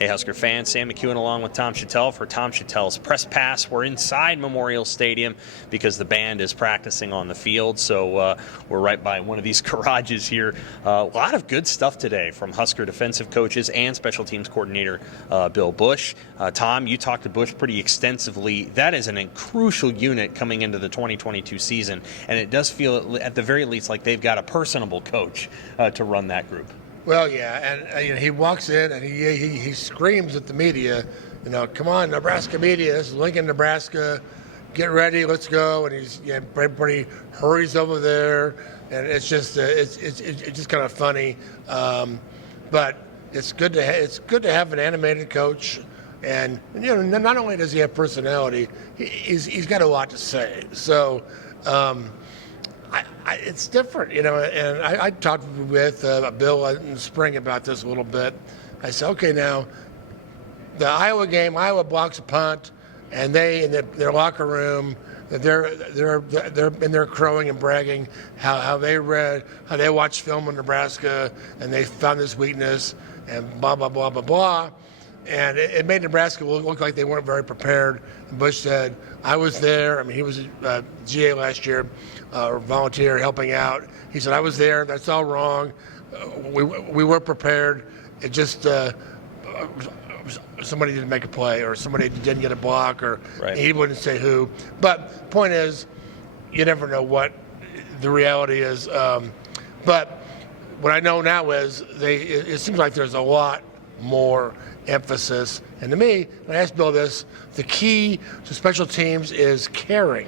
Hey, Husker fans, Sam McKewon along with Tom Shatel for Tom Shatel's Press Pass. We're inside Memorial Stadium because the band is practicing on the field, so we're right by one of these garages here. A lot of good stuff today from Husker defensive coaches and special teams coordinator Bill Bush. Tom, you talked to Bush pretty extensively. That is a crucial unit coming into the 2022 season, and it does feel at the very least like they've got a personable coach to run that group. Well, yeah, and he walks in and he screams at the media, come on, Nebraska media, this is Lincoln, Nebraska, get ready, let's go. And everybody hurries over there, and it's just kind of funny, but it's good to have an animated coach, and not only does he have personality, he's got a lot to say. So. It's different, and I talked with Bill in the spring about this a little bit. I said, okay, now the Iowa game, Iowa blocks a punt, and they in their locker room, they're in there crowing and bragging how they watched film in Nebraska and they found this weakness and blah blah blah blah blah. And it made Nebraska look like they weren't very prepared. And Bush said, I was there. I mean, he was a GA last year, or volunteer helping out. He said, I was there. That's all wrong. We were prepared. It just somebody didn't make a play, or somebody didn't get a block, or right. He wouldn't say who. But the point is, you never know what the reality is. But what I know now is it seems like there's a lot more emphasis. And to me, and I asked Bill this, the key to special teams is caring.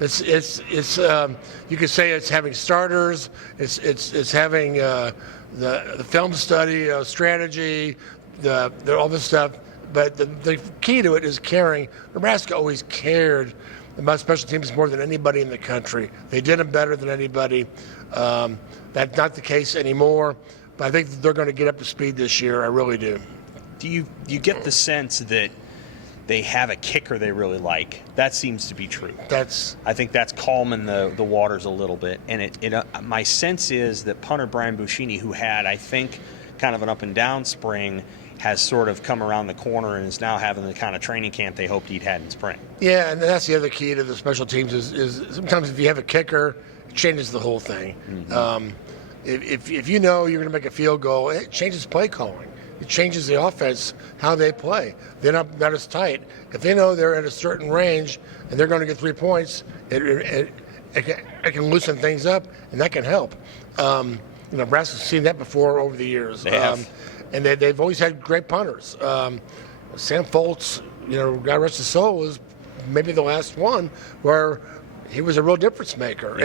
It's you could say it's having starters, it's having the film study, strategy, all this stuff. But the key to it is caring. Nebraska always cared about special teams more than anybody in the country. They did them better than anybody. That's not the case anymore. But I think they're going to get up to speed this year. I really do. Do you get the sense that they have a kicker they really like? That seems to be true. I think that's calming the waters a little bit. And my sense is that punter Brian Buschini, who had, I think, kind of an up and down spring, has sort of come around the corner and is now having the kind of training camp they hoped he'd had in spring. Yeah, and that's the other key to the special teams is sometimes if you have a kicker, it changes the whole thing. Mm-hmm. If you know you're going to make a field goal, it changes play calling. It changes the offense, how they play. They're not as tight. If they know they're at a certain range and they're going to get 3 points, it can loosen things up, and that can help. Nebraska's seen that before over the years. They have. And they've always had great punters. Sam Foltz, God rest his soul, was maybe the last one where he was a real difference maker.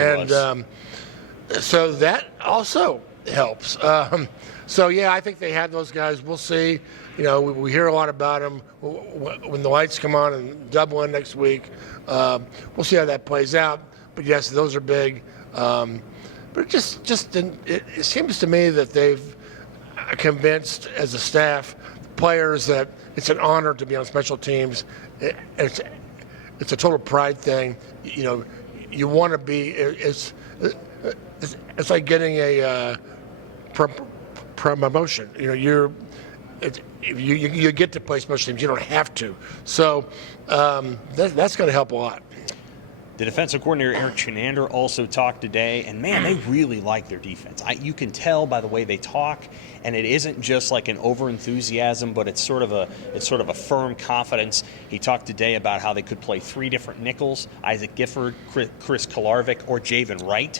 So that also helps. So, yeah, I think they had those guys. We'll see. We hear a lot about them when the lights come on in Dublin next week. We'll see how that plays out. But, yes, those are big. But it seems to me that they've convinced as a staff players that it's an honor to be on special teams. It's a total pride thing. You want to be. It's like getting a promotion. You get to play special teams. You don't have to. So that's going to help a lot. The defensive coordinator, Eric Chenander, also talked today, and man, they really like their defense. You can tell by the way they talk, and it isn't just like an over-enthusiasm, but it's sort of a firm confidence. He talked today about how they could play 3 different nickels: Isaac Gifford, Chris Kolarvik, or Javen Wright.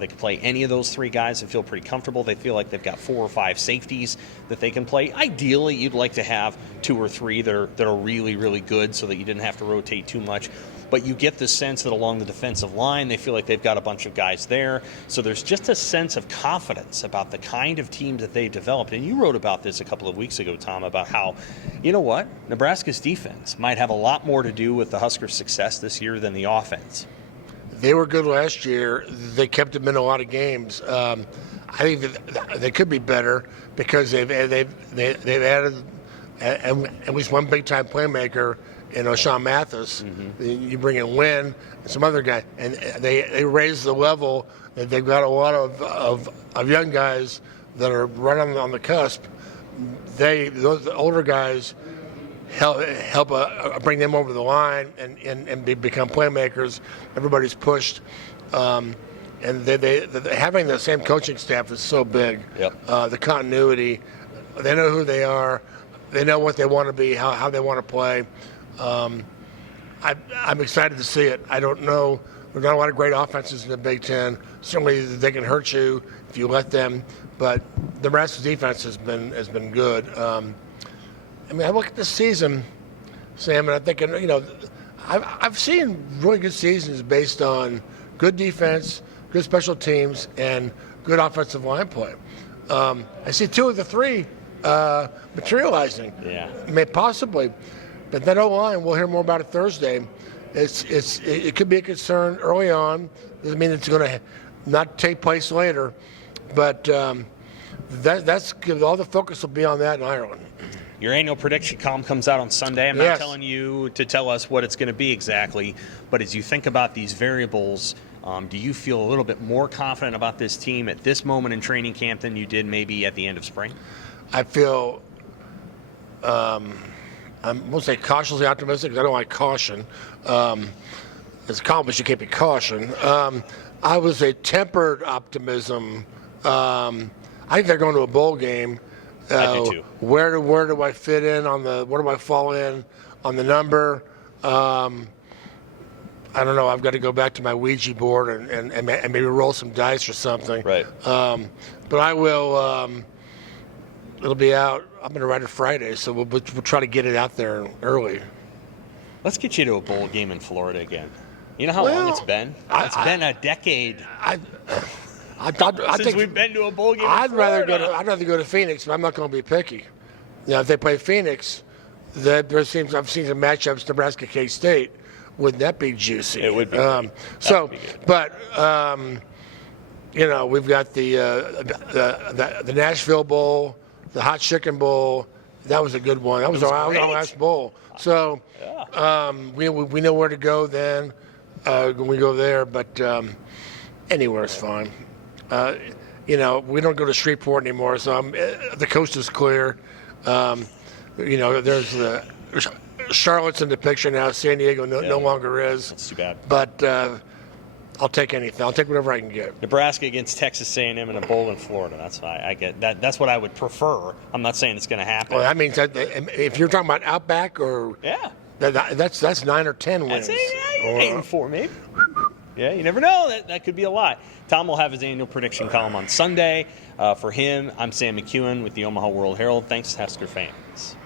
They can play any of those 3 guys and feel pretty comfortable. They feel like they've got 4 or 5 safeties that they can play. Ideally, you'd like to have 2 or 3 that are really, really good so that you didn't have to rotate too much. But you get the sense that along the defensive line, they feel like they've got a bunch of guys there. So there's just a sense of confidence about the kind of team that they've developed. And you wrote about this a couple of weeks ago, Tom, about how, Nebraska's defense might have a lot more to do with the Huskers' success this year than the offense. They were good last year. They kept them in a lot of games. I think that they could be better because they've added at least one big-time playmaker, Sean Mathis. Mm-hmm. You bring in Lynn and some other guy, and they raise the level. They've got a lot of young guys that are right on the cusp. those older guys help bring them over the line and become playmakers. Everybody's pushed, and they having the same coaching staff is so big. Yep. The continuity, they know who they are, they know what they want to be, how they want to play. I'm excited to see it. I don't know. There's not a lot of great offenses in the Big Ten. Certainly, they can hurt you if you let them. But the rest of the defense has been good. I mean, I look at this season, Sam, and I'm thinking, I've seen really good seasons based on good defense, good special teams, and good offensive line play. I see 2 of the 3 materializing. Yeah. Possibly. But that O-line, we'll hear more about it Thursday. It could be a concern early on. Doesn't mean it's going to not take place later. But that's all the focus will be on that in Ireland. Your annual prediction column comes out on Sunday. I'm not telling you to tell us what it's going to be exactly, but as you think about these variables, do you feel a little bit more confident about this team at this moment in training camp than you did maybe at the end of spring? I feel, I won't say cautiously optimistic because I don't like caution. As a columnist, you can't be caution. I would say tempered optimism. I think they're going to a bowl game. I do too. Where do I fit in where do I fall in on the number? I don't know. I've got to go back to my Ouija board and maybe roll some dice or something. Right. But I will. It'll be out. I'm going to write it Friday, so we'll try to get it out there early. Let's get you to a bowl game in Florida again. You know how long it's been? It's been a decade. Since we've been to a bowl game. I'd rather go to Phoenix, but I'm not going to be picky. If they play Phoenix, I've seen some matchups, Nebraska, K-State. Wouldn't that be juicy? It would be. But we've got the Nashville Bowl, the Hot Chicken Bowl. That was a good one. That was our last bowl. So we know where to go then when we go there. But anywhere is fine. We don't go to Shreveport anymore, so the coast is clear. There's Charlotte's in the picture now. San Diego no longer is. That's too bad. But I'll take anything. I'll take whatever I can get. Nebraska against Texas A&M in a bowl in Florida. That's why I get that. That's what I would prefer. I'm not saying it's going to happen. Well, that means that if you're talking about Outback or that's 9 or 10 wins. That's 8 and 4 maybe. Yeah, you never know. That could be a lot. Tom will have his annual prediction column on Sunday. For him, I'm Sam McKewon with the Omaha World-Herald. Thanks, Husker fans.